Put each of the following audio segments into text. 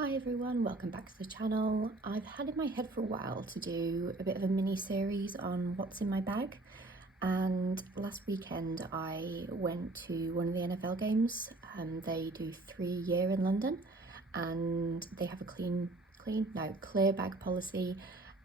Hi everyone, welcome back to the channel. I've had in my head for a while to do a bit of a mini series on what's in my bag, and last weekend I went to one of the NFL games. They do 3 a year in London, and they have a clear bag policy,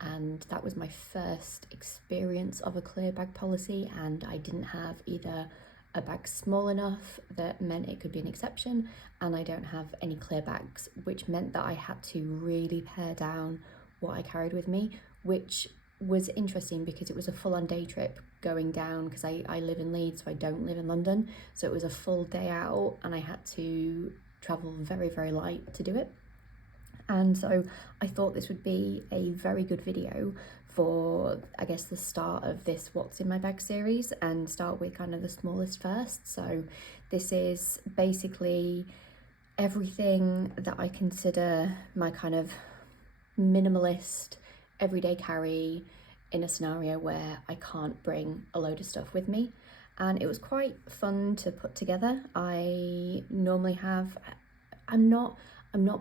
and that was my first experience of a clear bag policy, and I didn't have either a bag small enough that meant it could be an exception, and I don't have any clear bags, which meant that I had to really pare down what I carried with me, which was interesting because it was a full-on day trip going down, because I live in Leeds, so I don't live in London, so it was a full day out and I had to travel very, very light to do it. And so I thought this would be a very good video for, I guess, the start of this What's in My Bag series, and start with kind of the smallest first. So this is basically everything that I consider my kind of minimalist everyday carry in a scenario where I can't bring a load of stuff with me. And it was quite fun to put together. I normally have, I'm not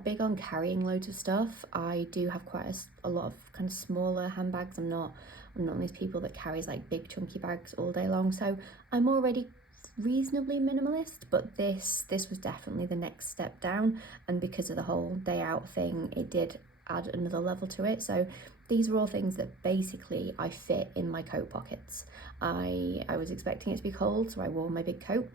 big on carrying loads of stuff. I do have quite a lot of kind of smaller handbags. I'm not one of these people that carries like big chunky bags all day long. So I'm already reasonably minimalist, but this was definitely the next step down. And because of the whole day out thing, it did add another level to it. So these are all things that basically I fit in my coat pockets. I was expecting it to be cold, so I wore my big coat,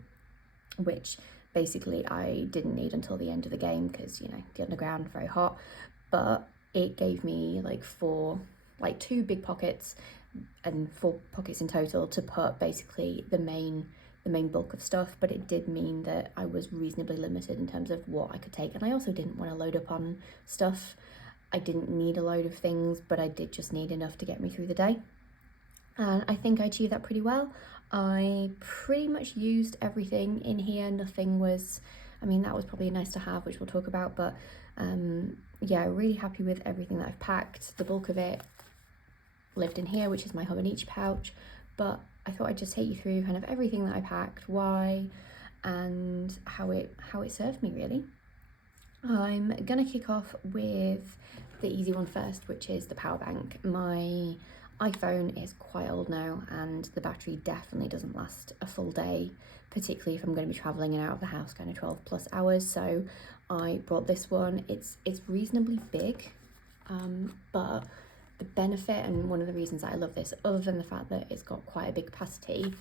which basically I didn't need until the end of the game because, you know, the underground, very hot. But it gave me like two big pockets and 4 pockets in total to put basically the main bulk of stuff. But it did mean that I was reasonably limited in terms of what I could take, and I also didn't want to load up on stuff. I didn't need a load of things, but I did just need enough to get me through the day, and I think I achieved that pretty well. I pretty much used everything in here. Nothing was, I mean, that was probably nice to have, which we'll talk about, but yeah, really happy with everything that I've packed. The bulk of it lived in here, which is my hub and each pouch, but I thought I'd just take you through kind of everything that I packed, why, and how it served me, really. I'm gonna kick off with the easy one first, which is the power bank. My iPhone is quite old now, and the battery definitely doesn't last a full day, particularly if I'm going to be traveling and out of the house kind of 12 plus hours. So I brought this one. It's reasonably big, but the benefit, and one of the reasons that I love this, other than the fact that it's got quite a big capacity,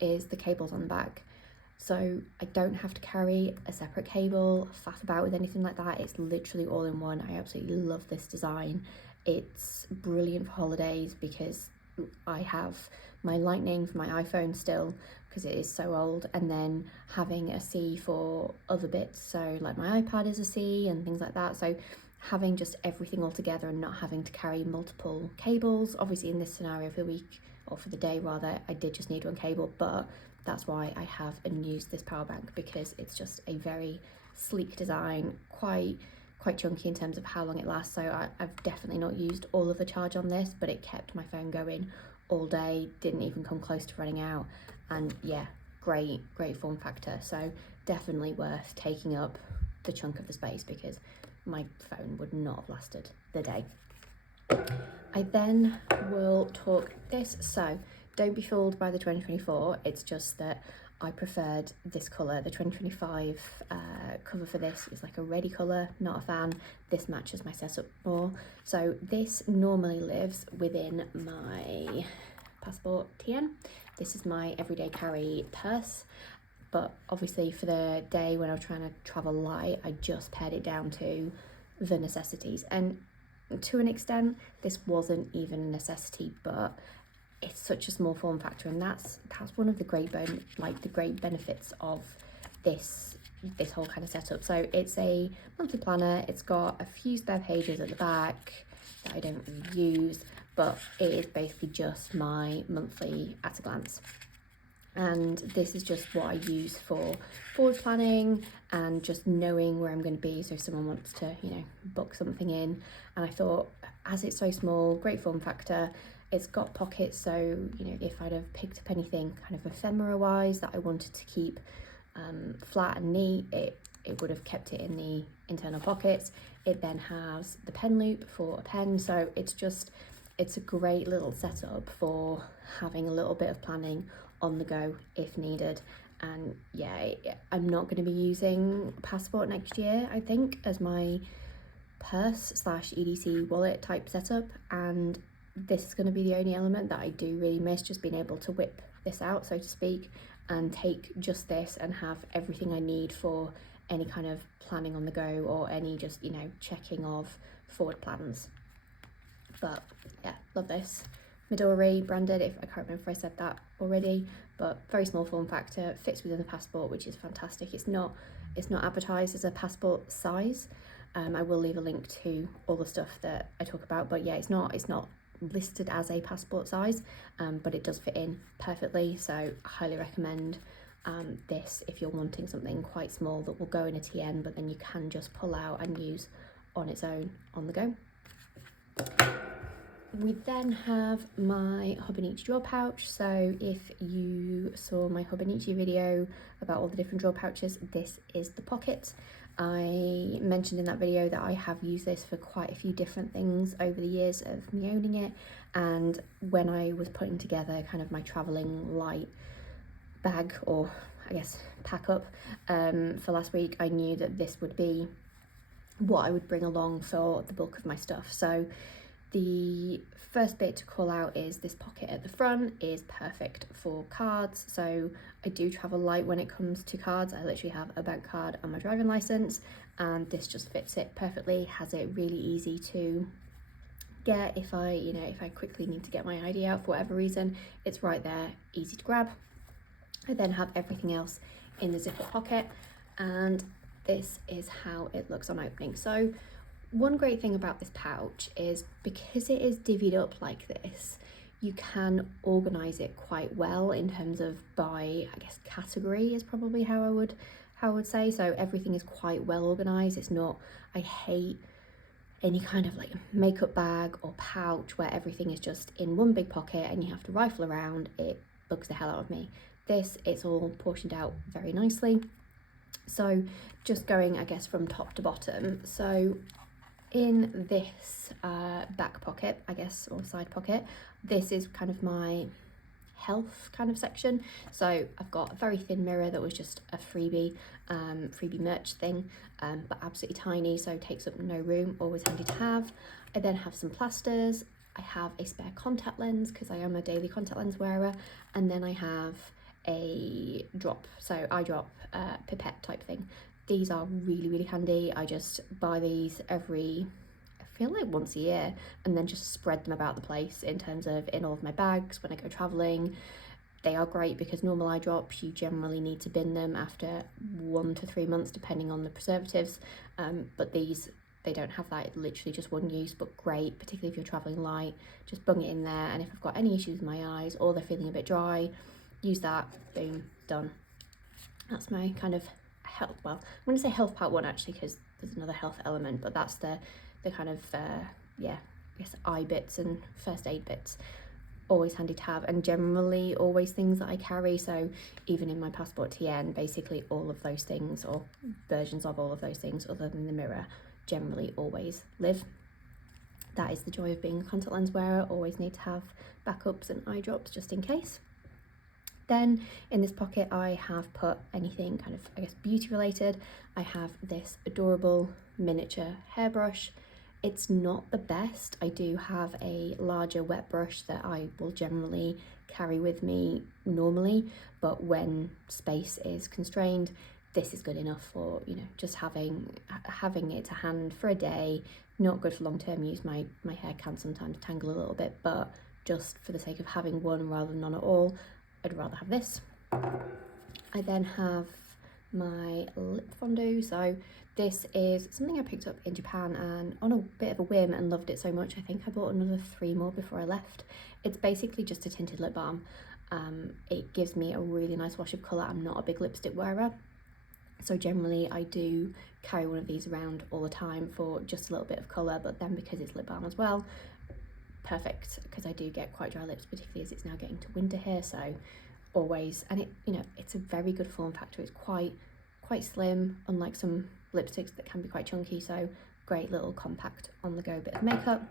is the cables on the back. So I don't have to carry a separate cable, faff about with anything like that. It's literally all in one. I absolutely love this design. It's brilliant for holidays because I have my Lightning for my iPhone still because it is so old, and then having a C for other bits, so like my iPad is a C and things like that. So having just everything all together and not having to carry multiple cables. Obviously in this scenario for the week, or for the day rather, I did just need one cable, but that's why I have and use this power bank, because it's just a very sleek design, quite chunky in terms of how long it lasts. So I've definitely not used all of the charge on this, but it kept my phone going all day, didn't even come close to running out, and yeah, great form factor. So definitely worth taking up the chunk of the space, because my phone would not have lasted the day. I then will talk this. So don't be fooled by the 2024, it's just that I preferred this colour. The 2025 cover for this is like a reddy colour, not a fan. This matches my setup more. So this normally lives within my passport TN. This is my everyday carry purse, but obviously for the day when I was trying to travel light, I just pared it down to the necessities. And to an extent, this wasn't even a necessity, but it's such a small form factor, and that's one of the great benefits of this whole kind of setup. So it's a monthly planner. It's got a few spare pages at the back that I don't really use, but it is basically just my monthly at a glance. And this is just what I use for forward planning and just knowing where I'm going to be, so if someone wants to, you know, book something in. And I thought, as it's so small, great form factor, it's got pockets, so, you know, if I'd have picked up anything kind of ephemera wise that I wanted to keep flat and neat, it it would have kept it in the internal pockets. It then has the pen loop for a pen, so it's a great little setup for having a little bit of planning on the go if needed. And yeah, I'm not going to be using Passport next year, I think, as my purse / EDC wallet type setup, and this is going to be the only element that I do really miss, just being able to whip this out, so to speak, and take just this and have everything I need for any kind of planning on the go or any just, you know, checking of forward plans. But yeah, love this. Midori branded, if I can't remember if I said that already, but very small form factor, fits within the Passport, which is fantastic. It's not advertised as a Passport size. I will leave a link to all the stuff that I talk about, but yeah, it's not listed as a Passport size, but it does fit in perfectly, so I highly recommend this if you're wanting something quite small that will go in a TN, but then you can just pull out and use on its own on the go. We then have my Hobonichi drawer pouch. So if you saw my Hobonichi video about all the different drawer pouches, this is the pocket. I mentioned in that video that I have used this for quite a few different things over the years of me owning it, and when I was putting together kind of my travelling light bag, or I guess pack up, for last week, I knew that this would be what I would bring along for the bulk of my stuff. So the first bit to call out is this pocket at the front is perfect for cards. So I do travel light when it comes to cards. I literally have a bank card and my driving license, and this just fits it perfectly. Has it really easy to get if I quickly need to get my ID out for whatever reason. It's right there, easy to grab. I then have everything else in the zipper pocket, and this is how it looks on opening. So one great thing about this pouch is because it is divvied up like this, you can organize it quite well in terms of by, I guess, category is probably how I would say. So everything is quite well organized. It's not, I hate any kind of like makeup bag or pouch where everything is just in one big pocket and you have to rifle around. It bugs the hell out of me. This, it's all portioned out very nicely. So just going, I guess, from top to bottom. So in this back pocket, I guess, or side pocket, this is kind of my health kind of section. So I've got a very thin mirror that was just a freebie merch thing, but absolutely tiny, so takes up no room, always handy to have. I then have some plasters. I have a spare contact lens because I am a daily contact lens wearer, and then I have a drop, so eye drop, pipette type thing. These are really, really handy. I just buy these I feel like once a year, and then just spread them about the place in terms of in all of my bags when I go traveling. They are great because normal eye drops, you generally need to bin them after 1 to 3 months depending on the preservatives, but these, they don't have that. It's literally just one use, but great, particularly if you're traveling light. Just bung it in there, and if I've got any issues with my eyes or they're feeling a bit dry, use that, boom, done. That's my kind of health, well, I'm going to say health part one actually, because there's another health element, but that's the kind of yeah, I guess eye bits and first aid bits. Always handy to have, and generally always things that I carry. So even in my Passport TN, basically all of those things, or versions of all of those things other than the mirror, generally always live. That is the joy of being a contact lens wearer. Always need to have backups and eye drops just in case. Then in this pocket I have put anything kind of, I guess, beauty related. I have this adorable miniature hairbrush. It's not the best. I do have a larger wet brush that I will generally carry with me normally, but when space is constrained, this is good enough for, you know, just having it to hand for a day. Not good for long-term use. My hair can sometimes tangle a little bit, but just for the sake of having one rather than none at all, I'd rather have this. I then have my lip fondue. So this is something I picked up in Japan and on a bit of a whim, and loved it so much I think I bought another 3 more before I left. It's basically just a tinted lip balm. It gives me a really nice wash of colour. I'm not a big lipstick wearer, so generally I do carry one of these around all the time for just a little bit of colour, but then because it's lip balm as well, perfect, because I do get quite dry lips, particularly as it's now getting to winter here. So always, and it, you know, it's a very good form factor. It's quite quite slim, unlike some lipsticks that can be quite chunky, so great little compact on the go bit of makeup.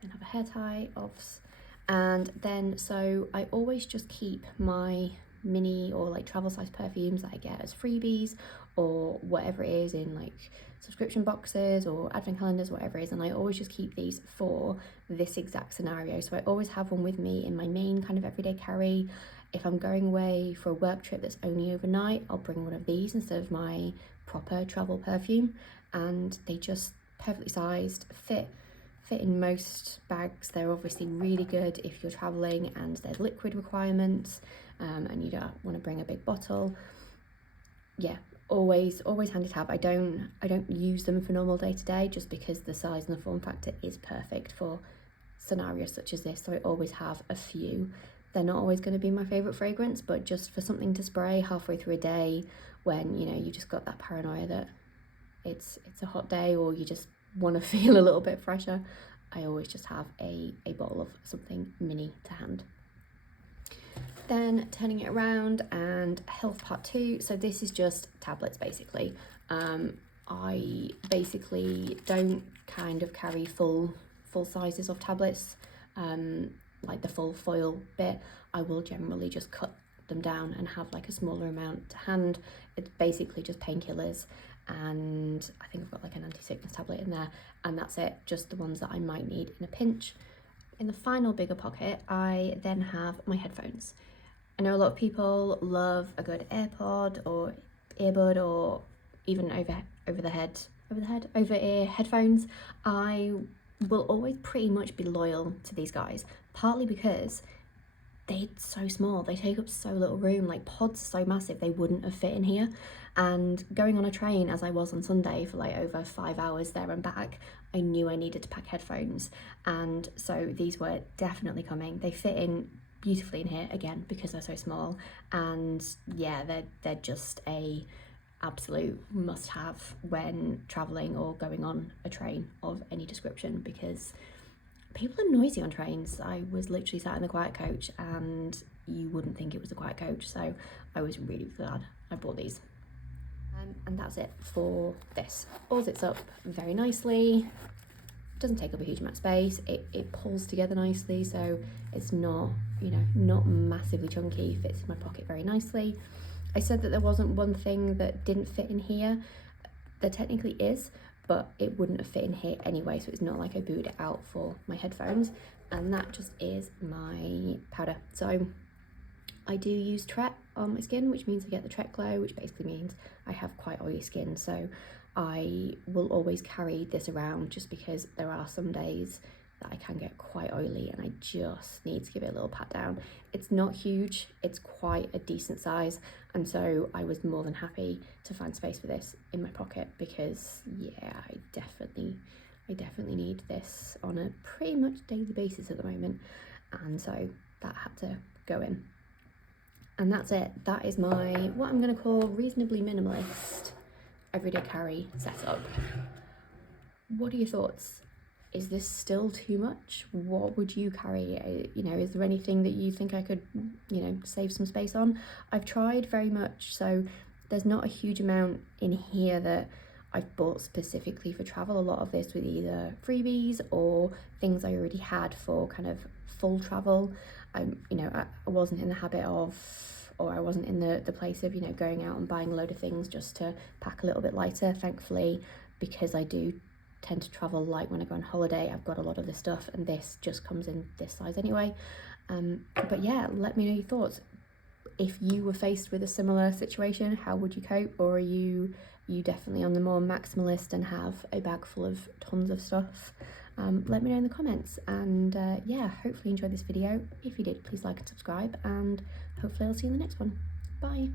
And have a hair tie, offs. And then, so I always just keep my mini or like travel size perfumes that I get as freebies or whatever it is in like subscription boxes or advent calendars, whatever it is, and I always just keep these for this exact scenario. So I always have one with me in my main kind of everyday carry. If I'm going away for a work trip that's only overnight, I'll bring one of these instead of my proper travel perfume, and they just perfectly sized, fit in most bags. They're obviously really good if you're traveling and there's liquid requirements, and you don't want to bring a big bottle. Yeah, always handy to have. I don't use them for normal day to day, just because the size and the form factor is perfect for scenarios such as this, so I always have a few. They're not always going to be my favorite fragrance, but just for something to spray halfway through a day when, you know, you just got that paranoia that it's a hot day or you just want to feel a little bit fresher, I always just have a bottle of something mini to hand. Then turning it around, and health part 2. So this is just tablets basically. I basically don't kind of carry full sizes of tablets, like the full foil bit. I will generally just cut them down and have like a smaller amount to hand. It's basically just painkillers, and I think I've got like an anti-sickness tablet in there, and that's it, just the ones that I might need in a pinch. In the final bigger pocket, I then have my headphones. I know a lot of people love a good AirPod or earbud, or even over-ear headphones. I will always pretty much be loyal to these guys, partly because they're so small, they take up so little room. Like, pods are so massive, they wouldn't have fit in here. And going on a train, as I was on Sunday for like over 5 hours there and back, I knew I needed to pack headphones, and so these were definitely coming. They fit in beautifully in here, again because they're so small, and yeah, they're just a absolute must-have when traveling or going on a train of any description, because people are noisy on trains. I was literally sat in the quiet coach and you wouldn't think it was a quiet coach, so I was really glad I bought these. And that's it for this. All zits up very nicely, doesn't take up a huge amount of space, it pulls together nicely, so it's not, you know, not massively chunky, fits in my pocket very nicely. I said that there wasn't one thing that didn't fit in here. There technically is, but it wouldn't have fit in here anyway, so it's not like I booted it out for my headphones, and that just is my powder. So I do use Tret on my skin, which means I get the Tret glow, which basically means I have quite oily skin, so I will always carry this around, just because there are some days that I can get quite oily and I just need to give it a little pat down. It's not huge, it's quite a decent size, and so I was more than happy to find space for this in my pocket, because yeah, I definitely need this on a pretty much daily basis at the moment, and so that had to go in. And that's it. That is my, what I'm going to call reasonably minimalist everyday carry setup. What are your thoughts? Is this still too much? What would you carry? You know, is there anything that you think I could, you know, save some space on? I've tried very much, so there's not a huge amount in here that I've bought specifically for travel. A lot of this was either freebies or things I already had for kind of full travel. You know, I wasn't in the habit of, or I wasn't in the place of, you know, going out and buying a load of things just to pack a little bit lighter. Thankfully, because I do tend to travel light when I go on holiday, I've got a lot of this stuff, and this just comes in this size anyway. But yeah, let me know your thoughts. If you were faced with a similar situation, how would you cope? Or are you definitely on the more maximalist and have a bag full of tons of stuff? Let me know in the comments, and yeah, hopefully you enjoyed this video. If you did, please like and subscribe, and hopefully I'll see you in the next one. Bye.